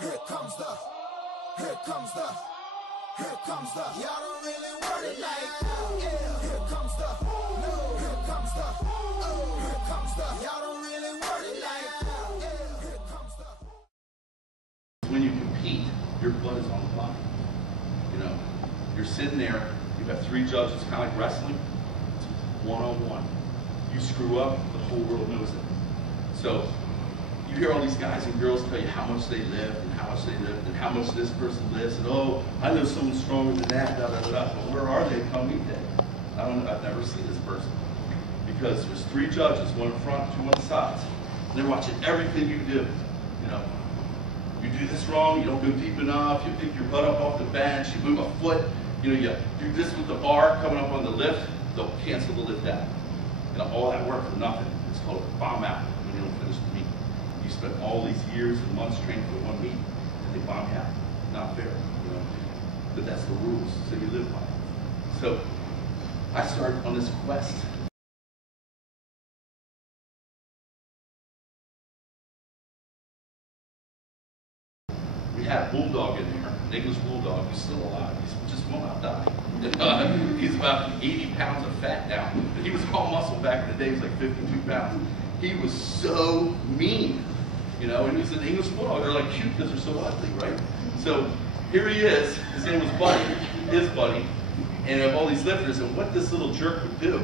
Here comes the, here comes the, here comes the. Y'all don't really want it like that. Yeah. Here comes the, no. Here comes the, oh. Here comes the. Y'all don't really want it like that. Yeah. Here comes the. When you compete, your blood is on the line. You know, you're sitting there. You've got three judges, kind of like wrestling. It's one-on-one. You screw up, the whole world knows it. So you hear all these guys and girls tell you how much they lift and how much they lift and how much this person lifts and oh, I know someone stronger than that, da da da da. But where are they come meet day? I've never seen this person. Because there's three judges, one in front, two on the sides. And they're watching everything you do. You know, you do this wrong, you don't go deep enough, you pick your butt up off the bench, you move a foot, you know, you do this with the bar coming up on the lift, they'll cancel the lift out. And all that work for nothing. It's called a bomb out when you don't finish the meet. You spent all these years and months training for one meet, and they bomb you out. Not fair, you know. But that's the rules, so you live by it. So I started on this quest. We had a bulldog in there, an English bulldog, who's still alive. He's just will not die. He's about 80 pounds of fat now. But he was all muscle back in the day. He was like 52 pounds. He was so mean, you know, and he was an English bulldog. They're like cute because they're so ugly, right? So here he is. His name was Buddy, his buddy, and of all these lifters. And what this little jerk would do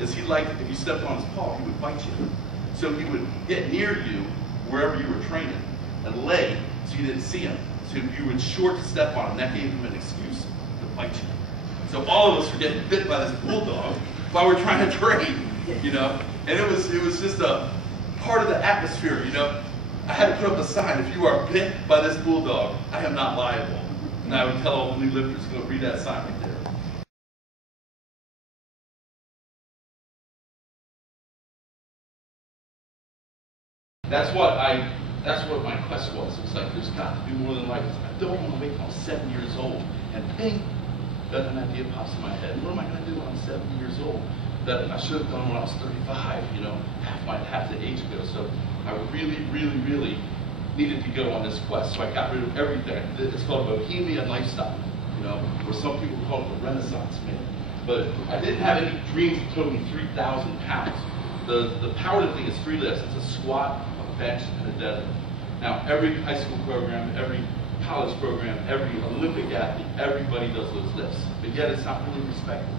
is he liked, if you stepped on his paw, he would bite you. So he would get near you wherever you were training and lay so you didn't see him. So you would short step on him. That gave him an excuse to bite you. So all of us were getting bit by this bulldog while we're trying to train, you know. And it was just a part of the atmosphere, you know. I had to put up a sign: if you are bit by this bulldog, I am not liable. And I would tell all the new lifters, go read that sign right there. That's what my quest was. It was like, there's got to be more than life. I don't want to wait until I'm 7 years old. And bing, then an idea pops in my head. What am I going to do when I'm 70 years old? That I should have done when I was 35, you know, half the age ago. So I really, really, really needed to go on this quest. So I got rid of everything. It's called a bohemian lifestyle, you know, or some people call it the Renaissance man. But I didn't have any dreams of totaling 3,000 pounds. The powerlifting is three lifts. It's a squat, a bench, and a deadlift. Now, every high school program, every college program, every Olympic athlete, everybody does those lifts. But yet it's not really respected.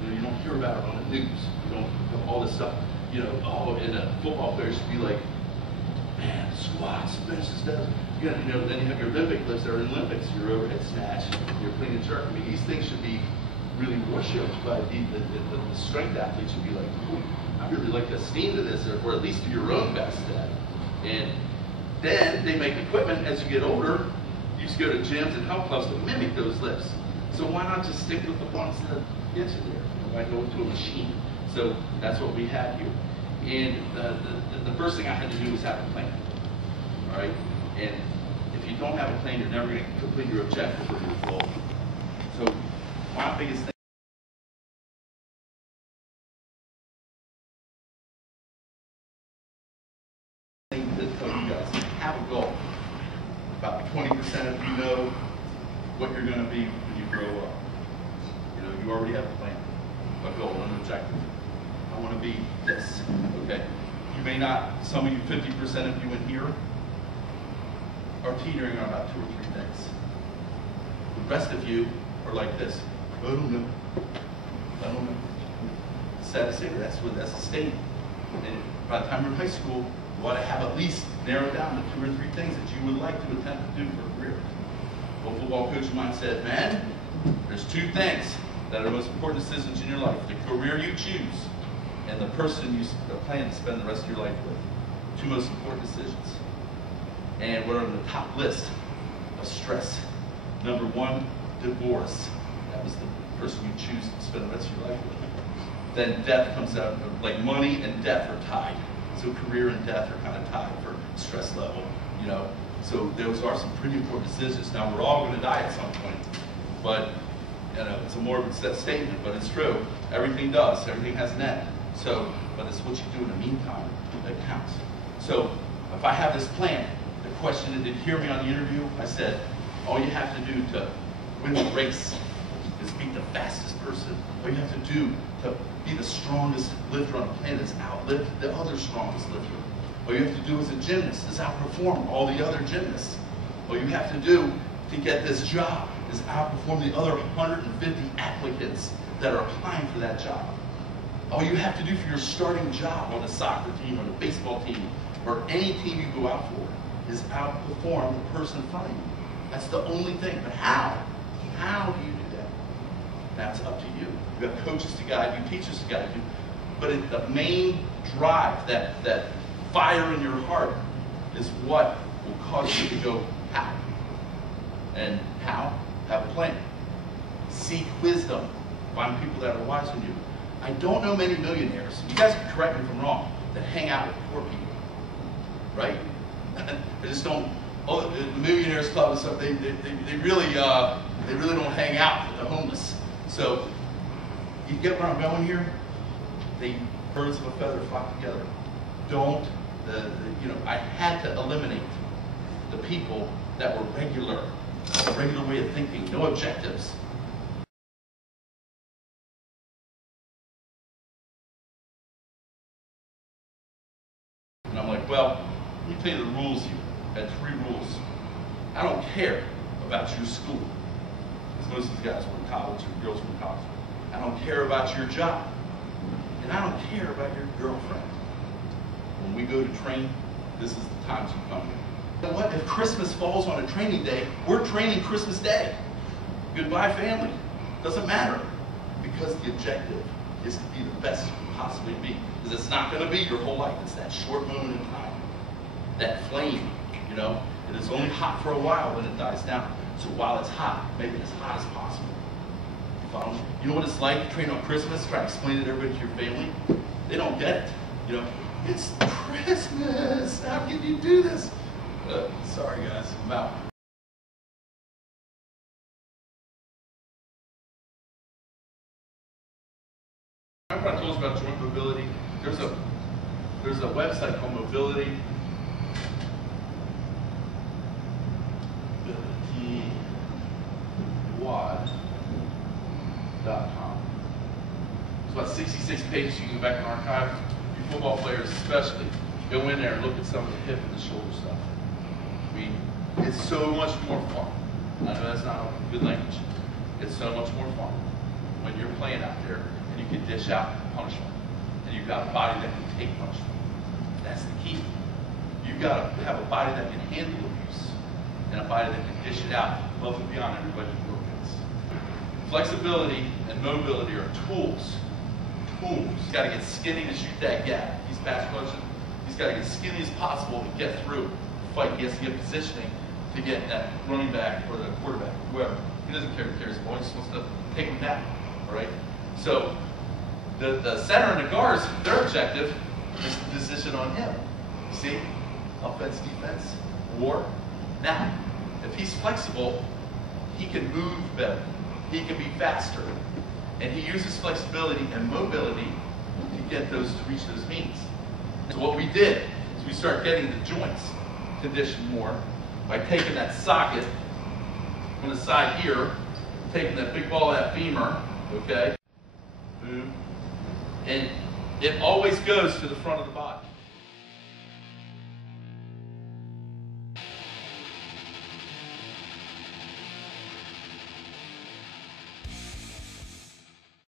You know, you don't hear about it on the news. You don't have all this stuff, you know, oh, and a football player should be like, man, squats, benches, deadlifts. You know, then you have your Olympic lifts that are in Olympics, your overhead snatch, your clean and jerk. I mean, these things should be really worshipped by the strength athletes. Should be like, ooh, I really like to esteem to this, or at least do your own best at it. And then they make equipment as you get older. You just go to gyms and health clubs to mimic those lifts. So why not just stick with the ones that get you there? Why go into a machine? So that's what we have here. And the first thing I had to do was have a plan. All right? And if you don't have a plan, you're never going to complete your objective or your goal. So my biggest thing to tell you guys, have a goal. About 20% of you know what you're going to be when you grow up. You know, you already have a plan, a goal, an objective. I want to be this, okay? You may not, some of you, 50% of you in here are teetering on about 2 or 3 things. The rest of you are like this. I don't know. I don't know. Sad to say, but that's a state. And by the time you're in high school, you ought to have at least narrowed down to 2 or 3 things that you would like to attempt to do for a career. Well, football coach of mine said, man, there's 2 things that are the most important decisions in your life: the career you choose and the person you plan to spend the rest of your life with. 2 most important decisions. And we're on the top list of stress. Number 1, divorce. That was the person you choose to spend the rest of your life with. Then death comes out. Like money and death are tied. So career and death are kind of tied for stress level, you know. So those are some pretty important decisions. Now, we're all going to die at some point, but you know, it's a morbid statement, but it's true. Everything does. Everything has an end. So, but it's what you do in the meantime that counts. So if I have this plan, The question, did you hear me on the interview? I said, all you have to do to win the race is beat the fastest person. All you have to do to be the strongest lifter on the planet is outlift the other strongest lifter. All you have to do as a gymnast is outperform all the other gymnasts. All you have to do to get this job is outperform the other 150 applicants that are applying for that job. All you have to do for your starting job on the soccer team or the baseball team or any team you go out for is outperform the person in front of you. That's the only thing. But how? How do you do that? That's up to you. You have coaches to guide you, teachers to guide you. But the main drive, that fire in your heart, is what will cause you to go how. And how? Have a plan. Seek wisdom. Find people that are wiser than you. I don't know many millionaires, you guys can correct me if I'm wrong, that hang out with poor people, right? They just don't, oh, the Millionaires Club and stuff, they really don't hang out with the homeless. So, you get where I'm going here? Birds of a feather flock together. Don't, I had to eliminate the people that were regular way of thinking, no objectives. And I'm like, well, let me tell you the rules here. I had 3 rules. I don't care about your school, because most of these guys were in college and girls were in college. I don't care about your job. And I don't care about your girlfriend. When we go to train, this is the times you come here. You know what? If Christmas falls on a training day, we're training Christmas Day. Goodbye, family. Doesn't matter. Because the objective is to be the best you can possibly be. Because it's not going to be your whole life. It's that short moment in time. That flame, it is only hot for a while when it dies down. So while it's hot, make it as hot as possible. You know what it's like to train on Christmas? Try to explain it to everybody, to your family. They don't get it. It's Christmas. How can you do this? Sorry, guys. I'm out. Remember I told you about joint mobility? There's a website called Mobility. WAD.com. It's about 66 pages. You can go back and archive. You football players especially, go in there and look at some of the hip and the shoulder stuff. It's so much more fun. I know that's not good language. It's so much more fun when you're playing out there and you can dish out punishment. And you've got a body that can take punishment. That's the key. You've got to have a body that can handle abuse and a body that can dish it out above and beyond everybody you work against. Flexibility and mobility are tools. Tools. He's got to get skinny to shoot that gap. He's pass rushing. He's got to get skinny as possible to get through the fight. He has to get positioning to get that running back or the quarterback, whoever. He doesn't care who cares. He just wants to take him down. All right? So the center and the guards, their objective is to position on him. See? Offense, defense, war. Now, if he's flexible, he can move better. He can be faster. And he uses flexibility and mobility to reach those means. So what we did is we start getting the joints conditioned more by taking that socket on the side here, taking that big ball of that femur, okay? Boom. And it always goes to the front of the body.